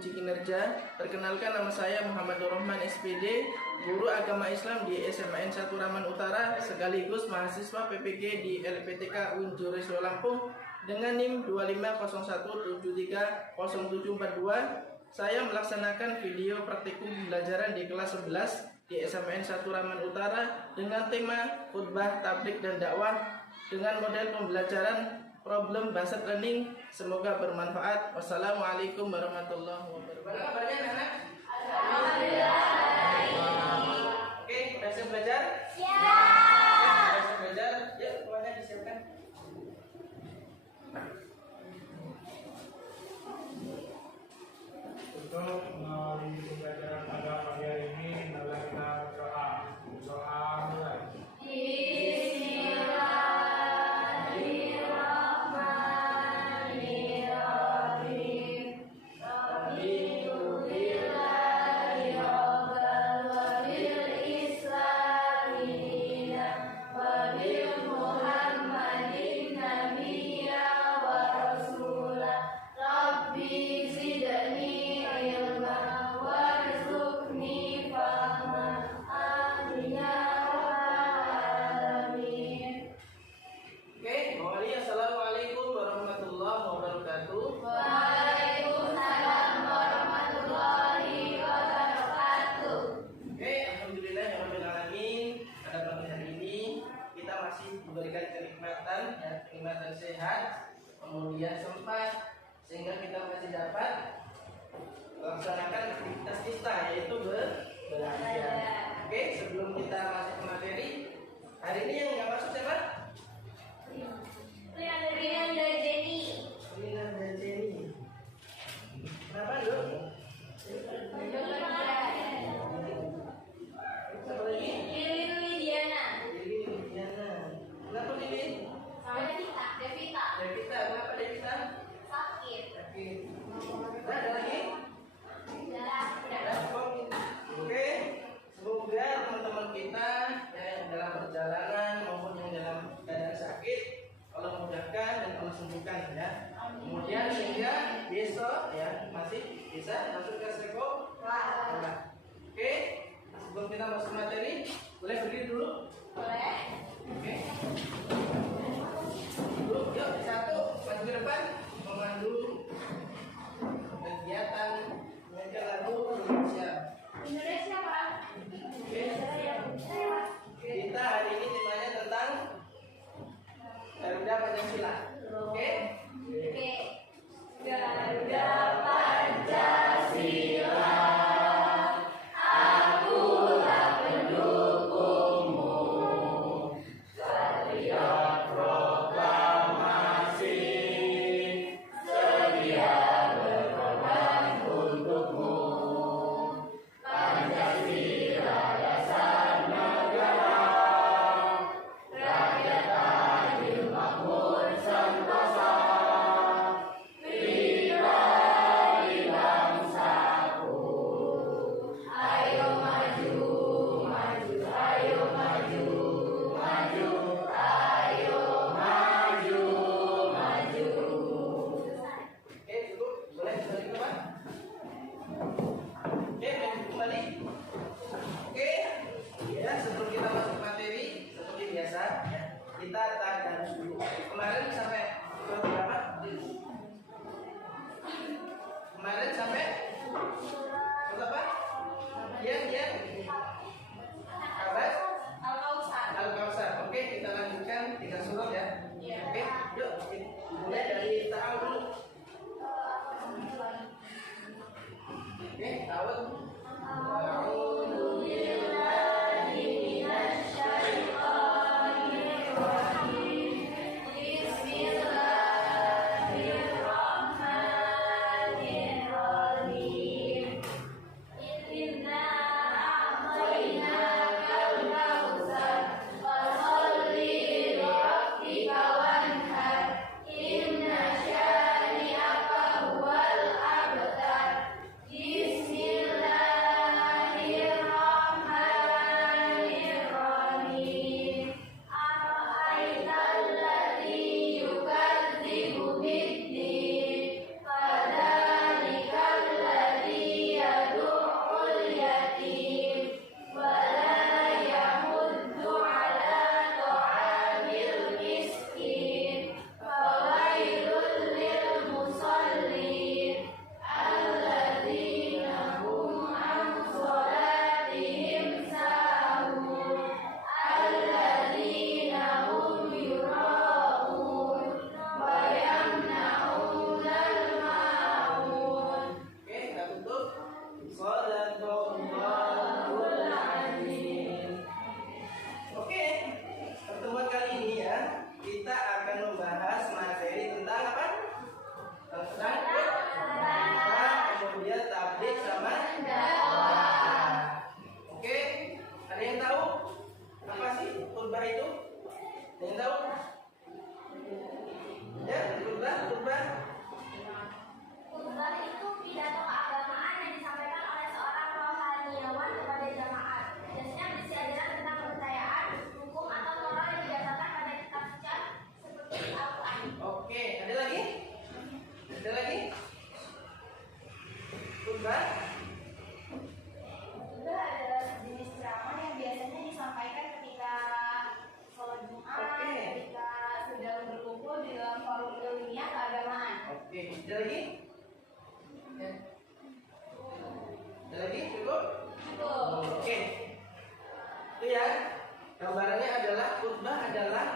uji kinerja. Perkenalkan, nama saya Muhammad Nur Rahman SPD, guru agama Islam di SMAN 1 Raman Utara, sekaligus mahasiswa PPG di LPTK UIN Jurusan Lampung dengan NIM 2501730742. Saya melaksanakan video praktikum pembelajaran di kelas 11 di SMAN 1 Raman Utara dengan tema khutbah, tablik, dan dakwah dengan model pembelajaran problem based learning. Semoga bermanfaat. Wassalamualaikum warahmatullahi wabarakatuh. Bagaimana kabarnya anak-anak? Alhamdulillah. Oke, udah siap belajar? Siap. Udah siap belajar? Yuk, semuanya disiapkan. Untuk melalui pembelajaran pada pagi hari ini, adalah kita berdoa. Doa mulai. Memberikan kenikmatan sehat, kemudian sempat, sehingga kita masih dapat melaksanakan aktivitas kita, yaitu berbelanja. Oke, sebelum kita masuk ke materi, hari ini yang nggak masuk siapa? Rian dan Jenny. Rina dan Jenny. Kenapa dulu? Siapa lagi? Lilin Widiana. Kenapa Lili? Devita. Devita, kenapa Devita? Sakit. Sakit. Ada lagi? Oke, semoga teman-teman kita yang dalam perjalanan maupun yang dalam keadaan sakit, Allah mudahkan dan Allah sembuhkan ya. Kemudian sehingga besok ya masih bisa masuk ke sekolah. Oke, sebelum kita masuk materi, boleh berdiri dulu? Boleh. Oke. Dulu, yuk satu maju ke depan memandu kegiatan mengajar lagu Indonesia. Indonesia, Pak. Oke. Kita hari ini temanya tentang Garuda Pancasila. Oke. Oke. Garuda Pancasila. Akulah ya. Gambarannya adalah khutbah adalah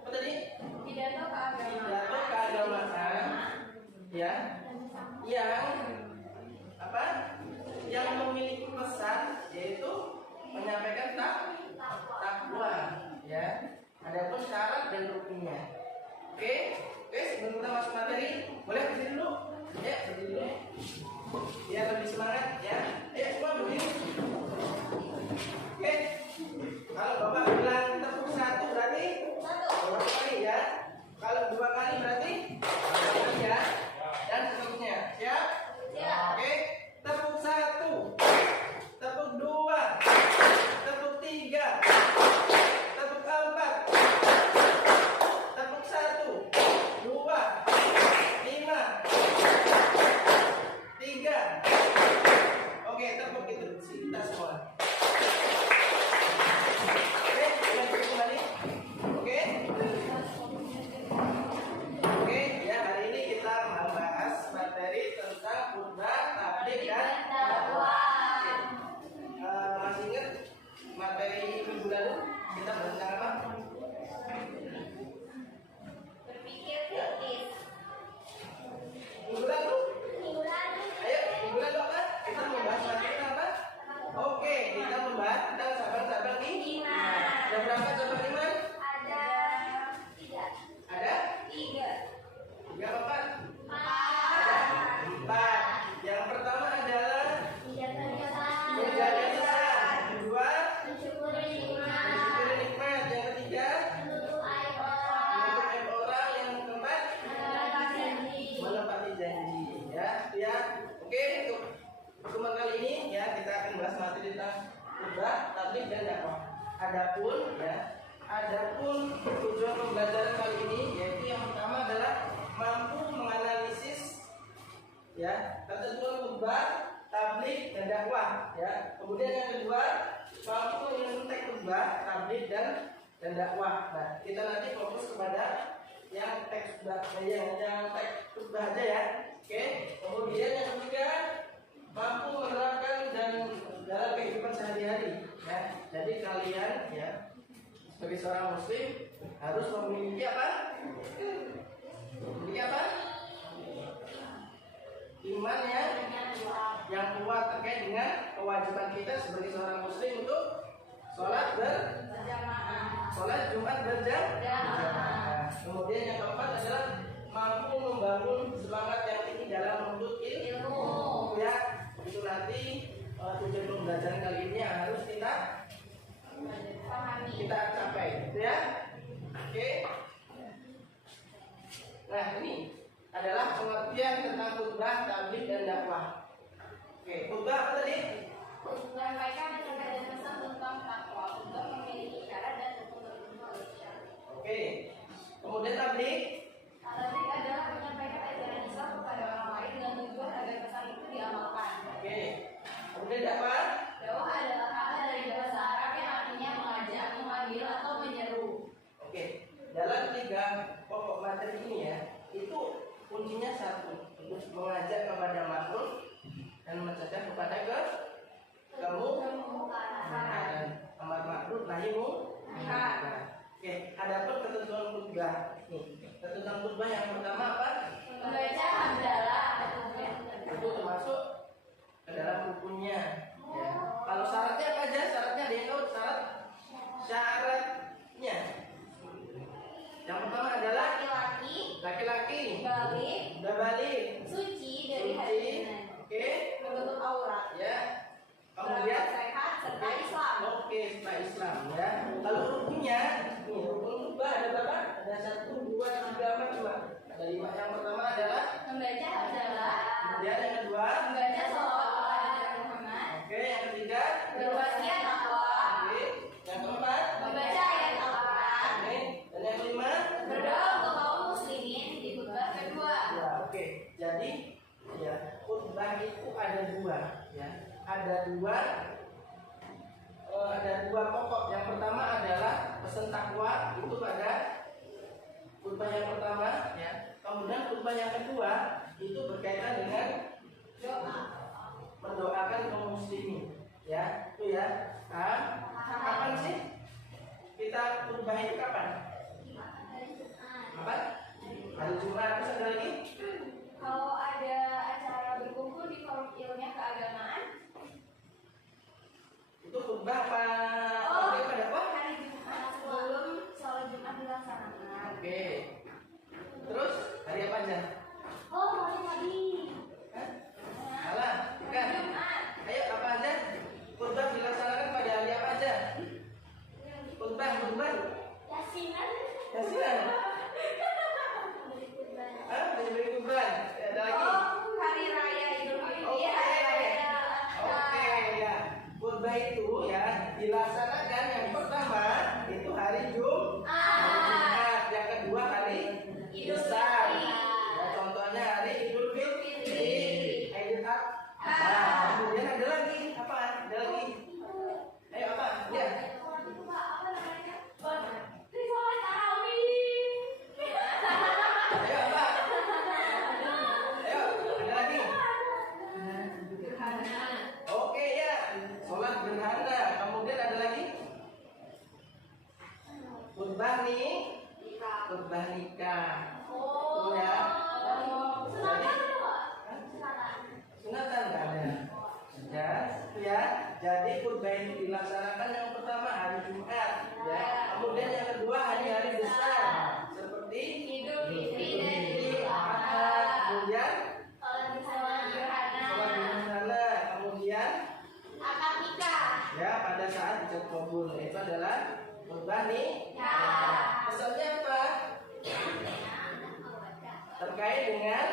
apa tadi? Pidato keagamaan. Pidato keagamaan, ya, yang apa? Yang memiliki pesan yaitu menyampaikan takwa, ya. Adapun syarat dan rukunnya. Oke, sebelum kita masuk materi, boleh berdiri dulu. Ya, berdiri dulu. Biar lebih semangat, ya. Ayo semua berdiri. Oke. Kalau Bapak bilang tepuk 1 berarti 1 kali, ya. Kalau 2 kali berarti 2 kali, ya. Dan seterusnya. Siap? Siap. Oke. Tepuk 1, tepuk 2, tepuk 3, tepuk 4, tepuk 1, 2, 5, 3. Oke, tepuk itu kita semua. Oke, kita kembali. Oke. Oke, ya, hari ini kita membahas materi tentang khutbah, tabligh dan dakwah. Masih ingat materi minggu lalu kita bahas tentang apa? Berpikir kritis. Minggu lalu? Minggu lalu. Ayo, minggu lalu apa? Kita membahas materi apa? Oke, kita membahas tentang cabang-cabang iman. Ada berapa cabang iman? Ada 3. Ada 3. 3 apa? 4. 4. Yang pertama adalah Menjaga menjaga lisan. Kedua, mensyukuri nikmat. mensyukuri nikmat. Yang ketiga, Menutup aib menutup orang. aib orang. Yang keempat, Menepati janji. menepati janji. Ya, itu ya. Oke, untuk pertemuan kali ini ya kita akan bahas materi tentang khutbah, tabligh dan dakwah. Adapun tujuan pembelajaran kali ini yaitu yang pertama adalah mampu menganalisis ya ketentuan khutbah, tabligh dan dakwah ya. Kemudian yang kedua mampu menyuntik khutbah, tabligh dan dakwah. Nah, kita nanti fokus kepada yang teks khutbah, yang teks khutbah aja ya. Oke. Kemudian yang ketiga mampu menerapkan dan dalam kehidupan sehari-hari ya. Jadi kalian ya sebagai seorang muslim harus memiliki apa? Memiliki apa? Iman yang kuat terkait dengan kewajiban kita sebagai seorang muslim untuk sholat Jumat berjamaah. Kemudian yang keempat adalah mampu membangun semangat yang tinggi dalam menuntut ilmu. Ya, itu nanti tujuan pembelajaran kali ini yang harus kita capai, gitu ya. Oke. Nah, ini adalah pengertian tentang khutbah, tabligh dan dakwah. Oke, khutbah apa tadi? Menyampaikan dan pesan tentang takwa untuk memiliki syarat dan tertentu oleh syarat. Oke. Kemudian tabligh. Tabligh adalah menyampaikan ajaran Islam kepada orang lain dengan tujuan agar pesan itu diamalkan. Oke. Kemudian dakwah. Dakwah adalah kata dari bahasa Arab yang artinya mengajak, memanggil atau menyeru. Oke. Dalam 3 pokok materi ini ya, itu kuncinya satu, untuk mengajak kepada makhluk dan mencegah kepada kemunafikan. Amar ma'ruf nahi munkar. Oke, adapun ketentuan khutbah. Nih, ketentuan khutbah yang pertama apa? Membaca hamdalah. Itu termasuk ke dalam rukunnya. Ya. Kalau syaratnya apa aja? Syaratnya ada yang tahu syaratnya. Yang pertama adalah laki-laki balik, Suci dari hati. oke, Membentuk aurat. ya. Kemudian Sehat serta Islam. oke, setelah Islam ya. Kalau rukunnya, nih rukun khutbah ada berapa? Ada 1, 2, 3, 4, 2. Ada 5. Yang pertama adalah Membaca hamdalah. kemudian yang kedua, Membaca sholawat kepada Nabi Muhammad. oke, yang ketiga, Berwasiat takwa. oke, yang keempat, Membaca ayat Al-Quran. oke, dan yang kelima, Berdoa untuk kaum muslimin di khutbah kedua. ya, oke. Jadi ya khutbah itu ada 2 ya. Ada dua pokok. Yang pertama adalah pesan takwa itu pada khutbah yang pertama ya. Kemudian khutbah yang kedua itu berkaitan dengan Doa. mendoakan kaum muslimin ya. Itu ya. Paham? kita khutbah itu kapan? Apa? Hari Jumat. Terus ada lagi? Kalau ada acara berkumpul di forum ilmiah keagamaan, Itu khutbah apa? oh, Khutbah pada apa? hari Jumat sebelum sholat Jumat dilaksanakan. Oke. Terus hari apa aja? Oh, hari tadi. Hah? Salah, bukan. Jumat. Ayo apa aja? Khutbah dilaksanakan pada hari apa aja? Khutbah. Yasinan. Yasinan. Hah? Menyebut khutbah. Ada lagi? Oh, hari raya Idul Fitri. Oke. Hari raya Oke, ya. Khutbah itu ya dilaksanakan yang pertama itu hari Jumat, yang kedua hari Idul besar. Fitri. Ya, contohnya hari Idul Fitri, Idul Adha. Kemudian ada lagi apa? Ada lagi? Ayo apa? Ya. Apa namanya? Sholat tarawih. Ayo apa? Ayo, ada lagi? Oke ya, sholat gerhana. Kemudian ada lagi? Khutbah nih, khutbah nikah. Oh. Ya. Sunatan ada nggak? Sunatan. Sunatan nggak ada. Ya. Jadi khutbah itu dilaksanakan yang pertama hari Jumat, ya. Kemudian yang kedua hari-hari besar seperti Idul Fitri dan Idul Idul Adha. Adha. Kemudian Sholat gerhana. sholat gerhana. Kemudian Akad nikah. ya pada saat ijab kabul itu adalah khutbah nih. Ya. Pesannya apa? Terkait dengan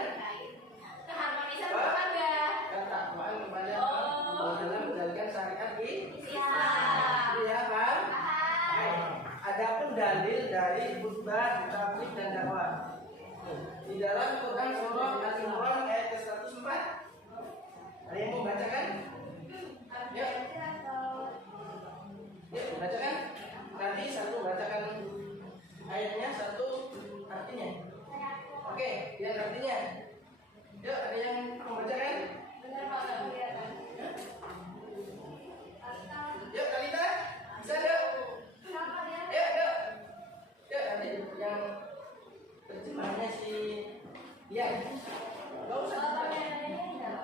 Keharmonisan keluarga. ketakwaan kepada Allah dalam menjalankan syariat Islam. ya kan? Paham. Adapun dalil dari khutbah, tabligh dan dakwah di dalam Quran surah Al-Imran ayat ke-104. Ada yang mau bacakan? Yuk, bacakan. Nanti satu bacakan ayatnya, satu artinya. Oke, lihat artinya. Yuk, ada yang mau bacakan? Benar Pak, nggak kelihatan. Yuk, Kalita, bisa yuk. Kenapa dia? Yuk. Yuk, nanti yang terjemahnya si Dian. Gak usah. Kalau pakai nadanya enggak?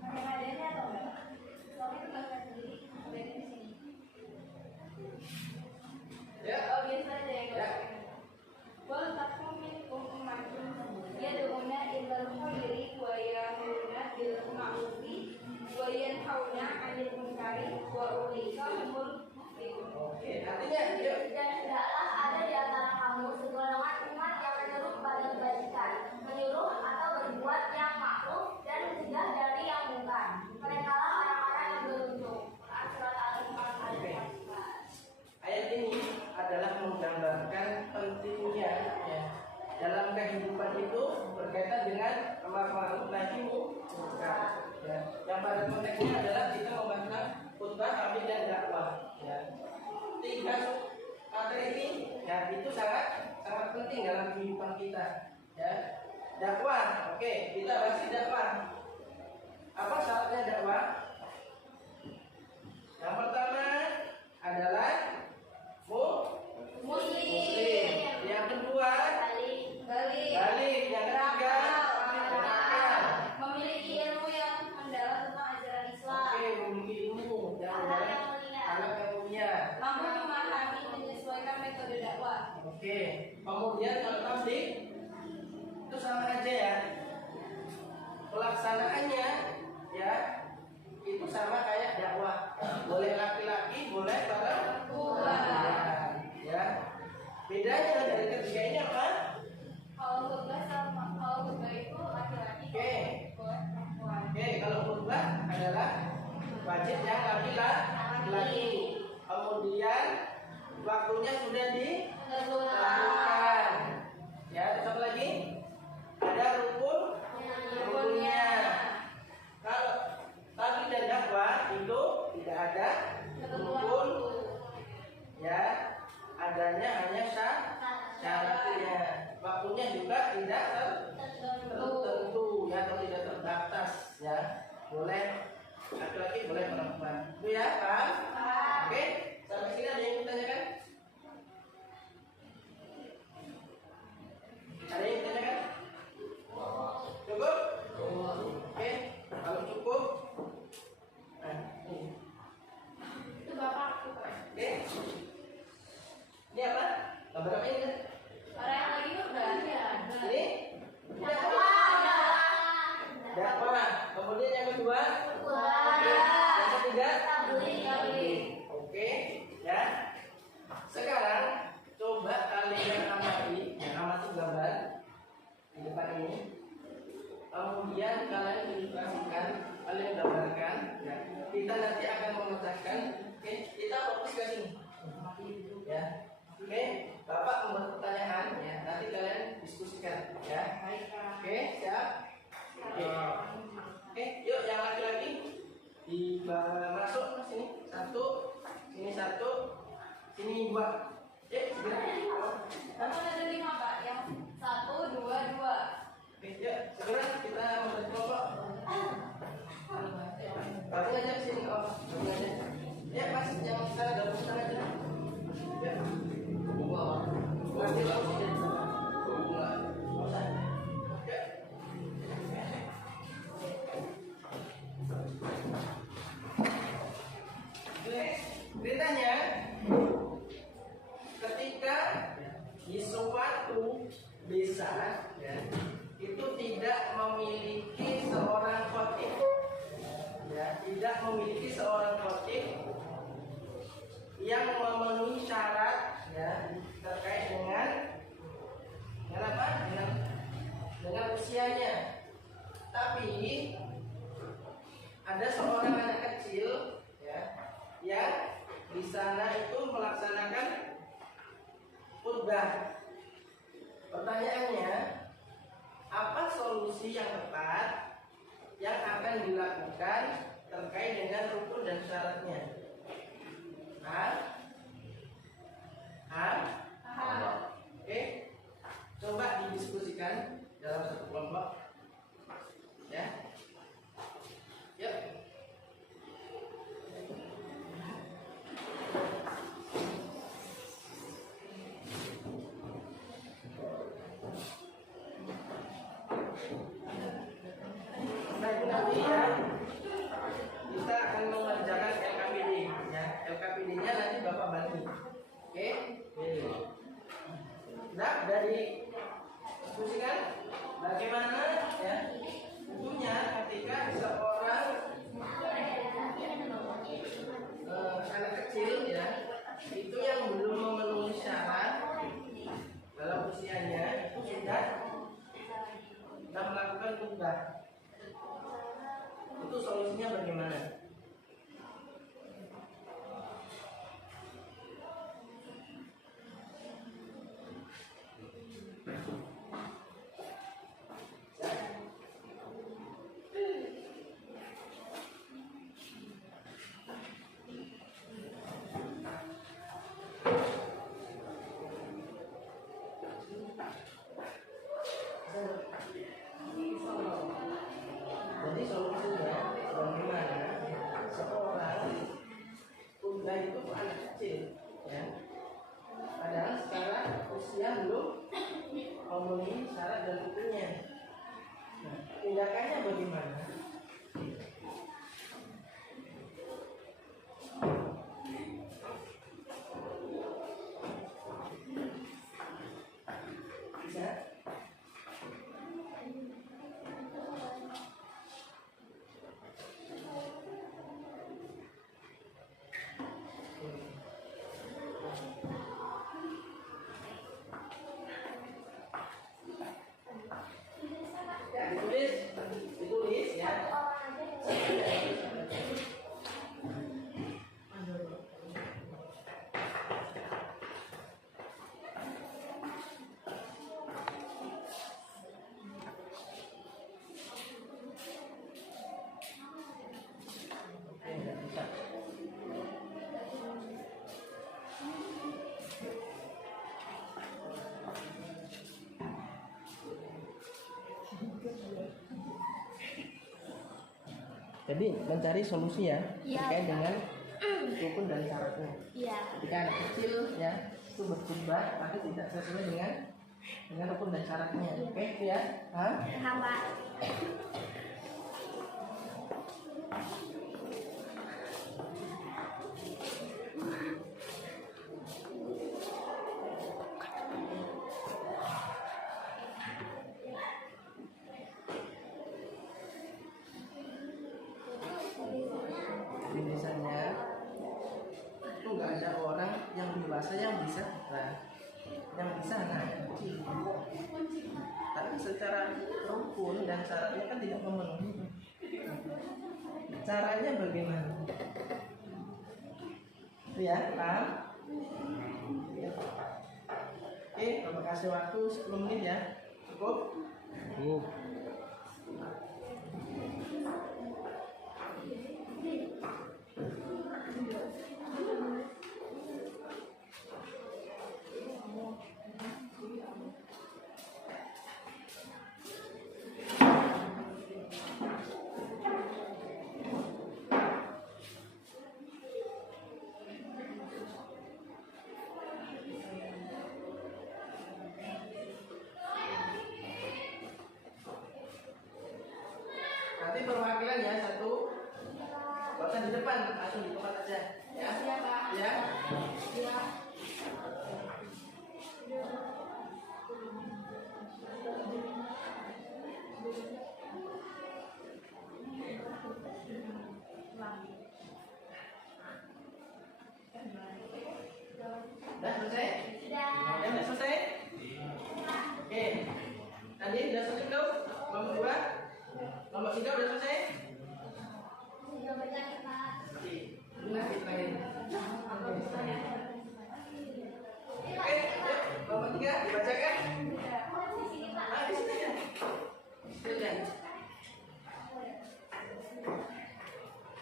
Pakai nadanya atau enggak? Soalnya itu bahasa sendiri, nadanya di sini. Ya. Oh, biasa aja ya. Ya. Wal takum minkum ummatun yad'una ilal khairi wa ya'muruna bil ma'rufi wa yanhauna 'anil munkari wa ulaika humul muflihun. Oke, artinya yuk. Dan hendaklah ada di antara kamu segolongan umat yang menyuruh pada kebajikan, menyuruh atau berbuat yang ma'ruf dan mencegah dari yang munkar. Mereka lah orang-orang yang beruntung. Quran surat Al-Imran ayat 14. Ayat ini adalah menggambarkan pentingnya ya, dalam kehidupan itu berkaitan dengan amar ma'ruf nahi munkar. Ya. Yang pada konteksnya adalah kita membahas khutbah, tabligh dan dakwah. Ya. Tiga materi ini ya itu sangat penting dalam kehidupan kita. Ya. Dakwah, oke, kita bahas dakwah. Apa syaratnya dakwah? Yang pertama adalah Muslim. yang kedua Balik. yang ketiga berakal. Memiliki ilmu yang mendalam tentang ajaran Islam. Oke, memiliki ilmu yang Ahlak yang mulia. anak yang mulia. Mampu memahami menyesuaikan metode dakwah. Oke, kemudian kalau tabligh itu sama aja ya, pelaksanaannya ya itu sama kayak dakwah, boleh laki-laki boleh perempuan ya. Bedanya dari ketiga ini apa? Kalau khutbah itu laki-laki. Oke. Perempuan. Oke, kalau khutbah adalah wajib yang laki-laki. Kemudian waktunya sudah dilakukan. Ya, satu lagi ada rukunnya. Kalau tabligh dan dakwah itu tidak ada rukun, ya, adanya hanya syaratnya. Waktunya juga tidak tertentu ya, atau tidak terbatas ya. Boleh laki-laki boleh perempuan. Itu ya, paham? Oke, sampai sini ada yang ditanyakan? masing-masing. Ya, oke. Bapak membuat pertanyaan, ya. Nanti kalian diskusikan, ya. Oke, siap. Oke, yuk yang laki-laki masuk ke sini. Satu, sini 2. Segera. Ada 5 Pak, yang 1, 2, 2. Oke, yuk, segera kita membuat kelompok. Gabung aja ke sini, gabung aja. Ya, Mas, yang kita gabung sana aja. Ya. Nanti langsung aja. Beritanya, ketika di suatu desa, ya, itu tidak memiliki seorang khotib, ya, tidak memiliki seorang khotib yang memenuhi syarat, ya, terkait dengan apa? Dengan usianya. Tapi ada seorang anak kecil, ya, yang di sana itu melaksanakan khutbah. Pertanyaannya, apa solusi yang tepat yang akan dilakukan terkait dengan rukun dan syaratnya? Oke, coba didiskusikan dalam satu kelompok, ya. Yuk. Nanti ya, kita akan mengerjakan LKPD, ya. LKPD-nya nanti Bapak bantu. Oke? Nah, dari diskusikan bagaimana, ya, tentunya ketika seorang anak kecil, ya, itu yang belum memenuhi syarat dalam usianya itu sudah melakukan khutbah. Itu solusinya bagaimana? Jadi solusinya bagaimana seorang khutbah itu anak kecil, ya, padahal sekarang usia belum memenuhi syarat dan rukunnya. Nah, tindakannya bagaimana? Bisa? Ya, ditulis, ya. Jadi mencari solusi, ya, Iya. terkait dengan rukun dan syaratnya. Iya. Ketika anak kecil, ya, itu berkhutbah tapi tidak sesuai dengan rukun dan syaratnya. Oke, ya? Paham, Pak. Di desanya itu nggak ada orang yang dewasa yang bisa, anak kecil. Tapi secara rukun dan syaratnya kan tidak memenuhi. Caranya bagaimana? ya, paham? Oke, Bapak kasih waktu 10 menit ya. Cukup? Nanti perwakilan ya, satu. Gak usah di depan, langsung di tempat aja. Ya, ya. Udah selesai? Ya, udah selesai? Oke. Tadi udah selesai belum? Kelompok 2? Kelompok 3 udah selesai? Nah, kita ini. Oke, yuk. Kelompok 3 dibacakan. Ah, di sini ya. Sudah.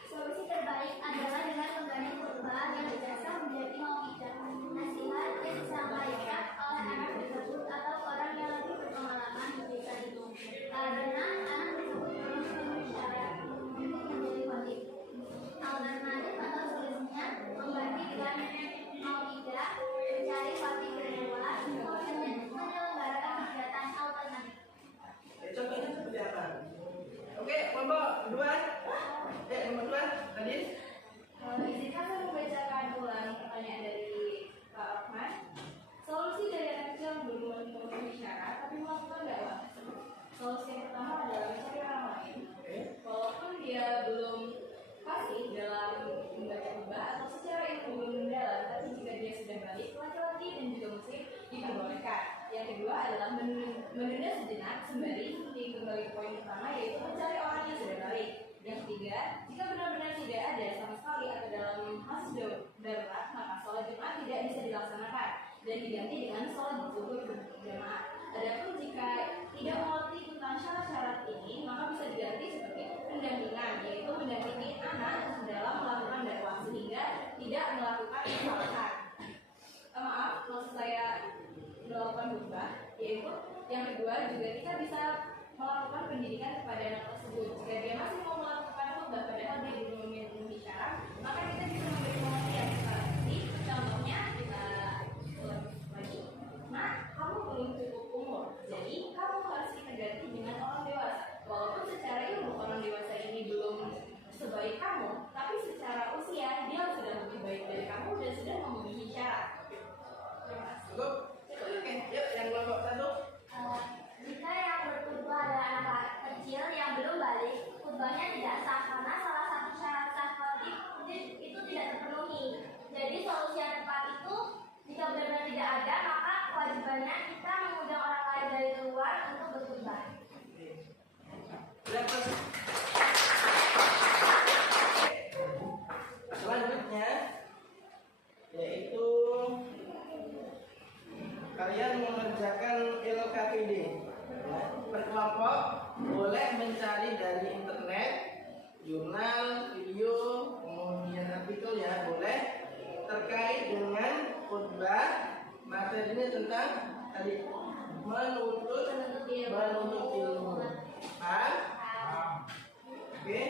Solusi terbaik adalah dengan mengganti khutbah yang biasa menjadi mau'idah, nasihat yang disampaikan oleh anak tersebut atau orang yang lebih berpengalaman berbicara itu. Karena anak tersebut belum memenuhi syarat untuk menjadi khatib. Alternatif atau solusinya mengganti dengan mau'idah, mencari khatib kedua untuk menyelenggarakan kegiatan alternatif. Contohnya seperti apa? Oke, kelompok 2. Kelompok 2 tadi. Izinkan saya membacakan ulang pertanyaan dari Pak Rahman. Solusi dari anak kecil yang belum memenuhi syarat tapi melakukan dakwah. Solusi yang pertama adalah mencari orang lain. Walaupun dia belum fasih dalam membaca khutbah atau secara ilmu belum mendalam, tapi jika dia sudah balik, laki-laki dan juga muslim diperbolehkan. Yang kedua adalah menunda sejenak sembari kembali ke poin pertama, yaitu mencari orang yang sudah balik. Yang ketiga, jika benar-benar tidak ada sama sekali atau dalam masa darurat, maka sholat Jumat tidak bisa dilaksanakan dan diganti dengan sholat zuhur berjamaah. Adapun jika tidak mengerti tentang syarat-syarat ini, maka bisa diganti seperti pendampingan, yaitu mendampingi anak dalam melakukan dakwah sehingga tidak melakukan kesalahan. Maaf, maksud saya melakukan khutbah, yaitu yang kedua juga kita bisa melakukan pendidikan kepada anak tersebut. Jika dia masih mau melakukan khutbah padahal dia belum memenuhi syarat, maka kita bisa memberi pengertian secara fisik. Contohnya kita lagi, nah kamu belum cukup umur, jadi kamu harus kita ganti dengan orang dewasa. Walaupun secara ilmu orang dewasa ini belum sebaik kamu, tapi secara usia dia sudah lebih baik dari kamu dan sudah memenuhi syarat. Cukup? Oke, yuk yang kelompok 1. Jika yang berkhutbah adalah anak kecil yang belum balik, khutbahnya tidak sah karena salah satu syarat sah khatib itu tidak terpenuhi. Jadi solusi yang tepat itu jika benar-benar tidak ada, maka kewajibannya kita mengundang orang lain dari luar untuk berkhutbah. Selanjutnya yaitu kalian mengerjakan LKPD. Per kelompok boleh mencari dari internet, jurnal, video, kemudian artikel ya boleh terkait dengan khutbah. Materinya tentang tadi menuntut ilmu. Paham? Oke.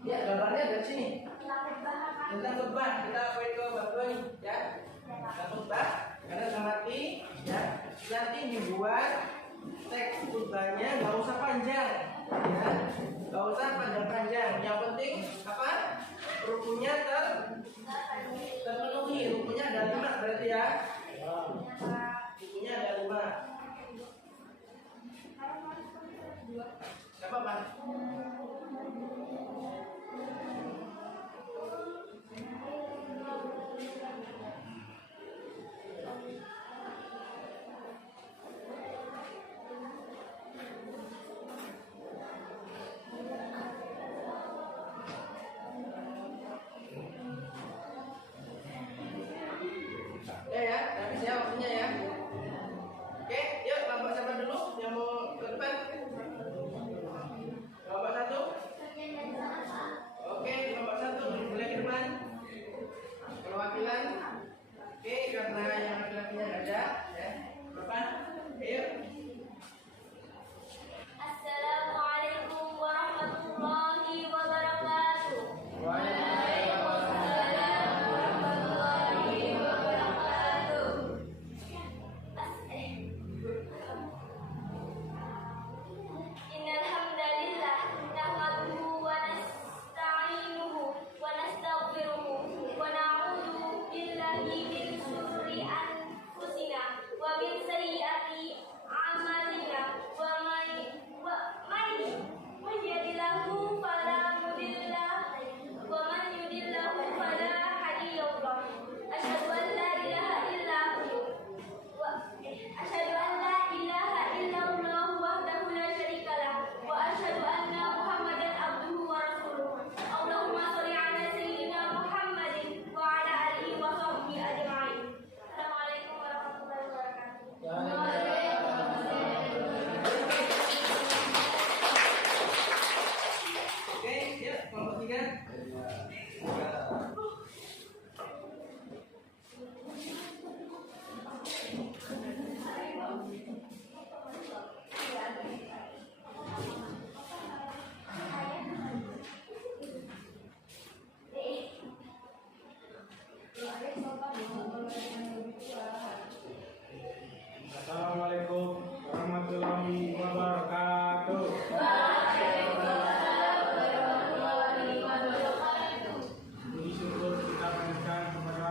Ya, gambarnya dari sini. Tentang khutbah, kita poin ke bab 2 nih, ya. Tentang khutbah, karena mengerti, ya. Nanti dibuat teks khutbahnya nggak usah panjang, ya. Nggak usah panjang-panjang. Yang penting apa? Rukunnya terpenuhi. Rukunnya ada 5 berarti ya. Assalamualaikum warahmatullahi wabarakatuh. Puji syukur kita panjatkan kepada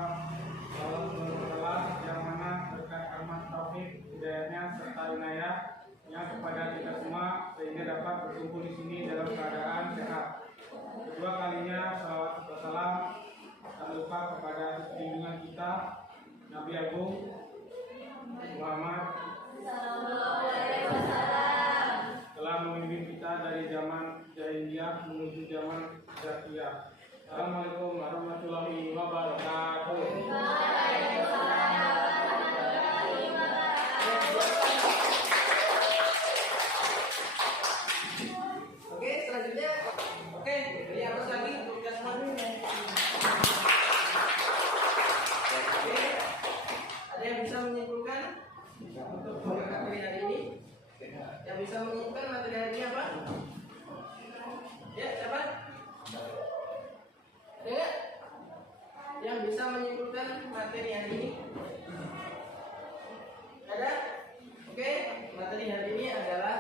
Allah SWT yang mana berkat rahmat taufik hidayahnya serta inayah yang kepada kita semua sehingga dapat berkumpul di sini dalam keadaan sehat. Kedua kalinya salawat serta salam tak lupa kepada junjungan kita Nabi Agung Muhammad telah memimpin kita dari zaman jahiliyah menuju zaman zakiyah. Assalamualaikum warahmatullahi wabarakatuh. Oke, selanjutnya. Oke, jadi harus lagi tugas materi. Oke, ada yang bisa menyimpulkan untuk materi hari ini? Yang bisa menyimpulkan materi hari ini apa? Ya, siapa? Ada nggak? Yang bisa menyimpulkan materi hari ini? Ada? Oke, materi hari ini adalah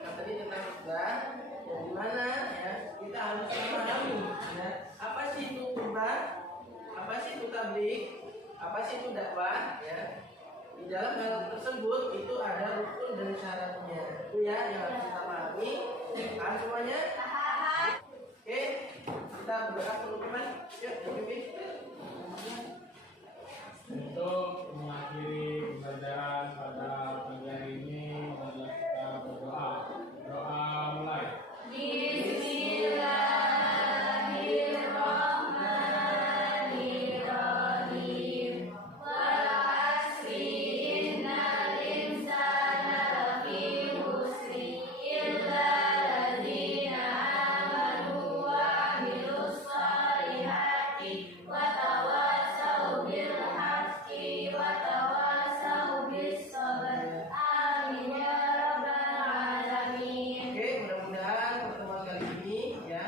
materi tentang khutbah, yang dimana ya kita harus memahami ya, apa sih itu khutbah, apa sih itu tabligh, apa sih itu dakwah ya. Di dalam hal tersebut itu ada rukun dan syaratnya. Itu ya yang harus kita pahami. Paham semuanya? Oke, kita berdoa penutupan. Yuk, dipimpin. Untuk mengakhiri pembelajaran pada pagi hari ini, adalah kita berdoa. Doa mulai. Bismillahirrahmanirrahim. Wal asri innal insana lafi khusri illa alladzina amanu wa amilus solihati wa tawassaw bil haqqi wa tawassaw bis sabr. Amin ya rabbal alamin. Oke, mudah-mudahan pertemuan kali ini ya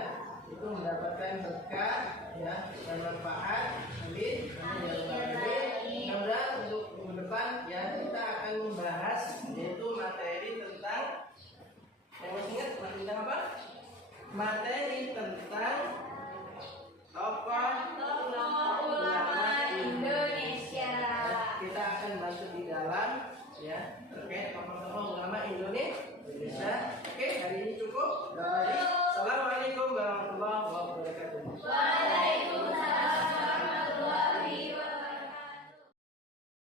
itu mendapatkan berkah ya dan manfaat. Amin. Amin ya rabbal alamin. Mudah-mudahan untuk minggu depan ya kita akan membahas yaitu materi tentang yang masih ingat materi tentang apa? Materi tentang tokoh Ulama Indonesia. kita akan masuk di dalam ya terkait tokoh-tokoh ulama Indonesia.